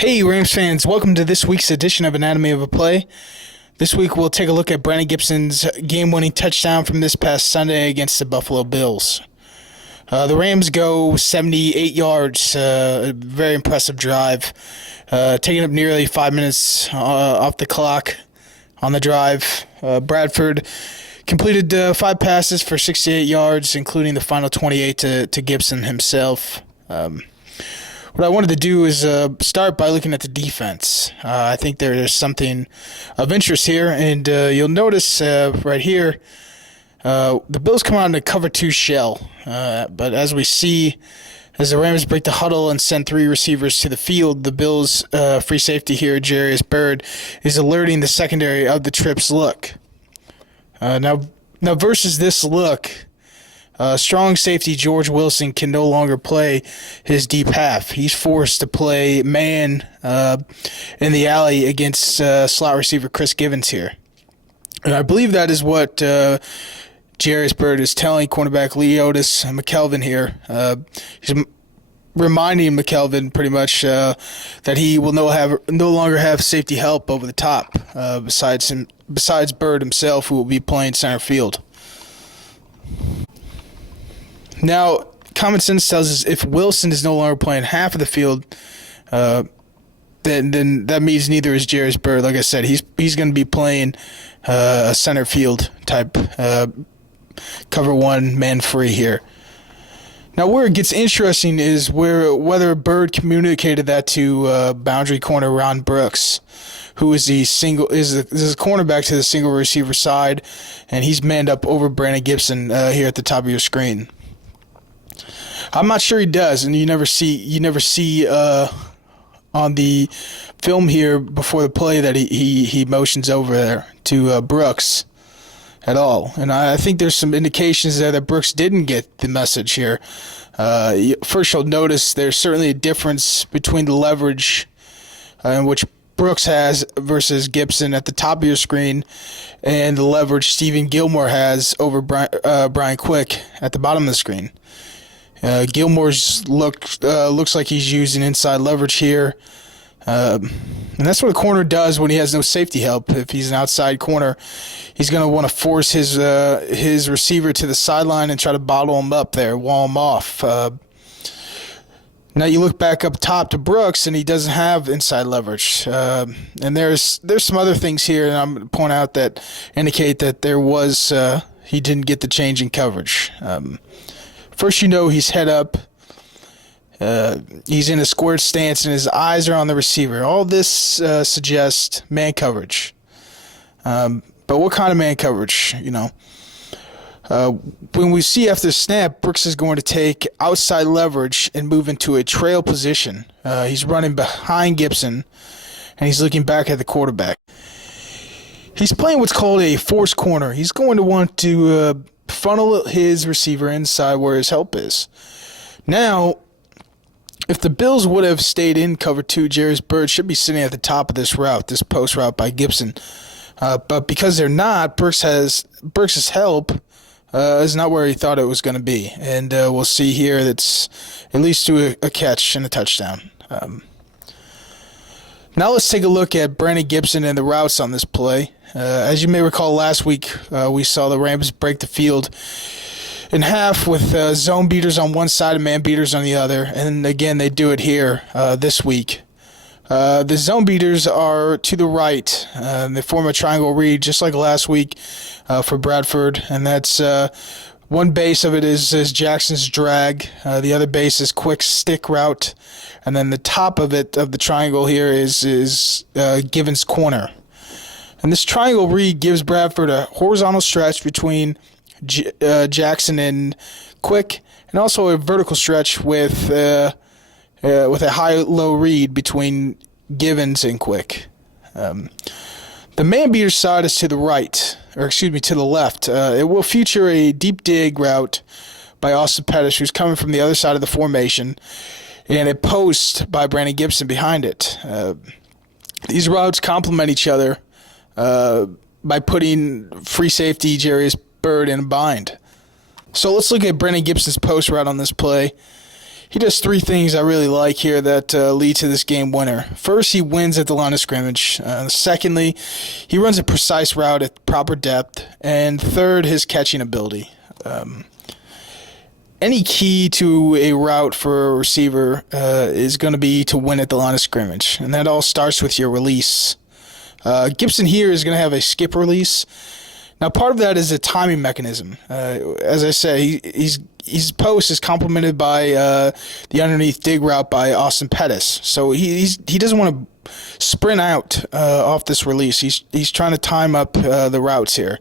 Hey, Rams fans, welcome to this week's edition of Anatomy of a Play. This week we'll take a look at Brandon Gibson's game-winning touchdown from this past Sunday against the Buffalo Bills. The Rams go 78 yards, a very impressive drive, taking up nearly 5 minutes off the clock on the drive. Bradford completed 5 passes for 68 yards, including the final 28 to Gibson himself. What I wanted to do is start by looking at the defense. I think there is something of interest here, and you'll notice right here, the Bills come out in a cover 2 shell. But as we see, as the Rams break the huddle and send 3 receivers to the field, the Bills' free safety here, Jairus Byrd, is alerting the secondary of the trips look. Now versus this look, strong safety George Wilson can no longer play his deep half. He's forced to play man in the alley against slot receiver Chris Givens here. And I believe that is what Jairus Byrd is telling cornerback Leotis McKelvin here. He's reminding McKelvin pretty much that he will no longer have safety help over the top besides Byrd himself, who will be playing center field. Now, common sense tells us if Wilson is no longer playing half of the field, then that means neither is Jairus Byrd. Like I said, he's going to be playing a center field type cover 1 man free here. Now, where it gets interesting is whether Byrd communicated that to boundary corner Ron Brooks, who is a cornerback to the single receiver side, and he's manned up over Brandon Gibson here at the top of your screen. I'm not sure he does, and you never see on the film here before the play that he motions over there to Brooks at all. And I think there's some indications there that Brooks didn't get the message here. First, you'll notice there's certainly a difference between the leverage in which Brooks has versus Gibson at the top of your screen, and the leverage Stephen Gilmore has over Brian Quick at the bottom of the screen. Gilmore's looks like he's using inside leverage here. And that's what a corner does when he has no safety help. If he's an outside corner, he's going to want to force his receiver to the sideline and try to bottle him up there, wall him off. Now you look back up top to Brooks, and he doesn't have inside leverage. And there's some other things here, and I'm going to point out that indicate that he didn't get the change in coverage. First, he's head up. He's in a squared stance, and his eyes are on the receiver. All this suggests man coverage. But what kind of man coverage? When we see after the snap, Brooks is going to take outside leverage and move into a trail position. He's running behind Gibson, and he's looking back at the quarterback. He's playing what's called a force corner. He's going to want to funnel his receiver inside where his help is. Now, if the Bills would have stayed in cover 2, Jairus Byrd should be sitting at the top of this post route by Gibson. But because they're not, Brooks' help is not where he thought it was going to be. And we'll see here that's at least to a catch and a touchdown. Now let's take a look at Brandon Gibson and the routes on this play. As you may recall, last week we saw the Rams break the field in half with zone beaters on one side and man beaters on the other. And again, they do it here this week. The zone beaters are to the right. They form a triangle read just like last week for Bradford. And that's one base of it is Jackson's drag. The other base is Quick's stick route. And then the top of it, of the triangle here, is Givens' corner. And this triangle read gives Bradford a horizontal stretch between Jackson and Quick, and also a vertical stretch with a high-low read between Givens and Quick. The man beater side is to the right, to the left. It will feature a deep dig route by Austin Pettis, who's coming from the other side of the formation, and a post by Brandon Gibson behind it. These routes complement each other by putting free safety Jairus Byrd in a bind. So let's look at Brandon Gibson's post route on this play. He does three things I really like here that lead to this game winner. First, he wins at the line of scrimmage. Secondly, he runs a precise route at proper depth. And third, his catching ability. Any key to a route for a receiver is going to be to win at the line of scrimmage. And that all starts with your release. Gibson here is going to have a skip release. Now, part of that is a timing mechanism. As I say, his post is complemented by the underneath dig route by Austin Pettis. So he doesn't want to sprint out off this release. He's trying to time up the routes here.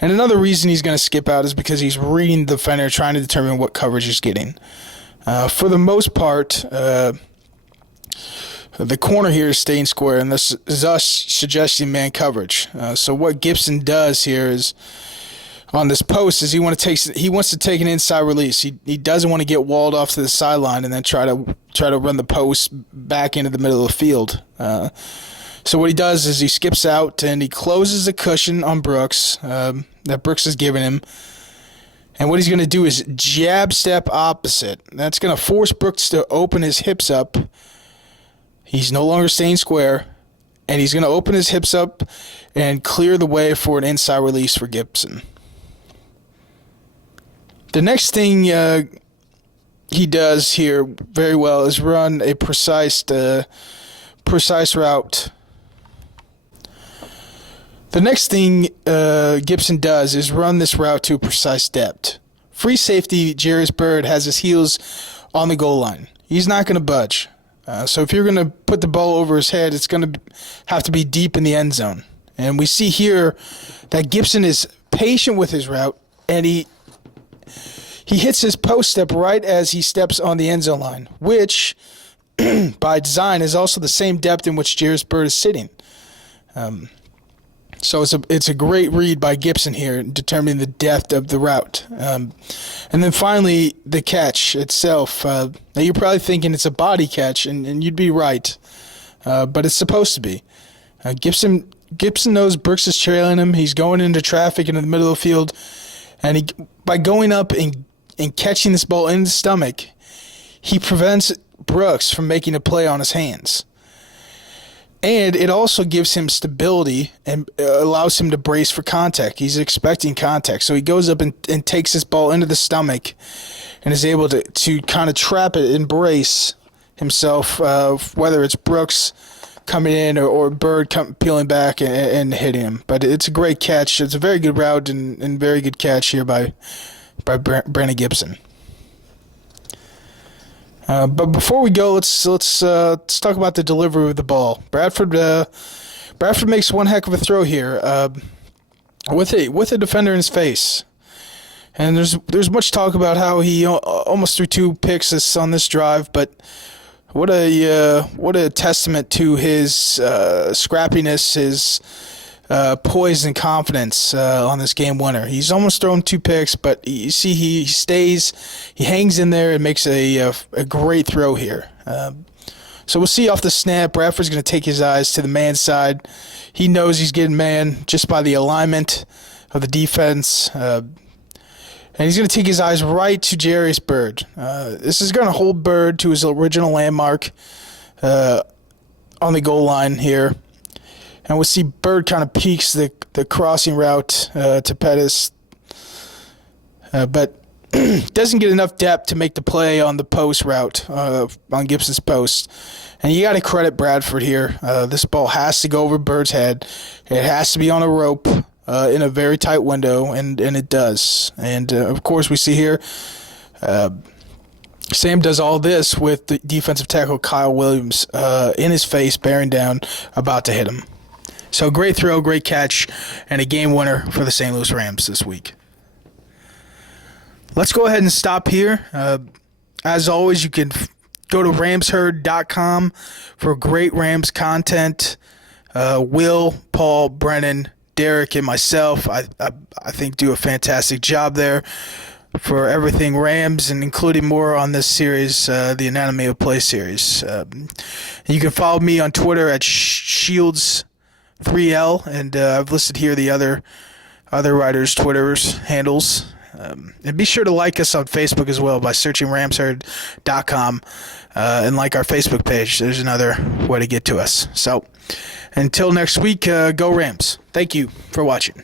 And another reason he's going to skip out is because he's reading the defender, trying to determine what coverage he's getting. For the most part, the corner here is staying square, and this is thus suggesting man coverage. So what Gibson does here is, on this post, is he wants to take an inside release. He doesn't want to get walled off to the sideline and then try to run the post back into the middle of the field. So what he does is he skips out and he closes the cushion on Brooks that Brooks has given him. And what he's going to do is jab step opposite. That's going to force Brooks to open his hips up. He's no longer staying square. And he's going to open his hips up and clear the way for an inside release for Gibson. The next thing he does here very well is run a precise route. The next thing Gibson does is run this route to a precise depth. Free safety Jairus Byrd has his heels on the goal line. He's not going to budge. So if you're going to put the ball over his head, it's going to have to be deep in the end zone. And we see here that Gibson is patient with his route, and he hits his post step right as he steps on the end zone line, which, by design, is also the same depth in which Jairus Byrd is sitting. So it's a great read by Gibson here, determining the depth of the route. And then finally, the catch itself. Now you're probably thinking it's a body catch, and you'd be right, but it's supposed to be. Gibson knows Brooks is trailing him. He's going into traffic into the middle of the field, and by going up and catching this ball in the stomach, he prevents Brooks from making a play on his hands. And it also gives him stability and allows him to brace for contact. He's expecting contact. So he goes up and takes this ball into the stomach and is able to kind of trap it and brace himself, whether it's Brooks coming in or Byrd peeling back and hitting him. But it's a great catch. It's a very good route and very good catch here by Brandon Gibson. But before we go, let's talk about the delivery of the ball. Bradford makes one heck of a throw here with a defender in his face, and there's much talk about how he almost threw 2 picks on this drive. But what a testament to his scrappiness, his poise and confidence on this game winner. He's almost thrown 2 picks, but you see he hangs in there and makes a great throw here. So we'll see off the snap. Bradford's going to take his eyes to the man side. He knows he's getting man just by the alignment of the defense. And he's going to take his eyes right to Jairus Byrd. This is going to hold Byrd to his original landmark on the goal line here. And we'll see Byrd kind of peeks the crossing route to Pettis, but doesn't get enough depth to make the play on the post route, on Gibson's post. And you got to credit Bradford here. This ball has to go over Byrd's head. It has to be on a rope in a very tight window, and it does. And, of course, we see here Sam does all this with the defensive tackle Kyle Williams in his face, bearing down, about to hit him. So great throw, great catch, and a game winner for the St. Louis Rams this week. Let's go ahead and stop here. As always, you can go to Ramsherd.com for great Rams content. Will, Paul, Brennan, Derek, and myself, I think, do a fantastic job there for everything Rams, and including more on this series, the Anatomy of Play series. You can follow me on Twitter at Shields3L, and I've listed here the other writers' Twitter's handles. And be sure to like us on Facebook as well by searching Ramsherd.com and like our Facebook page. There's another way to get to us. So until next week, go Rams. Thank you for watching.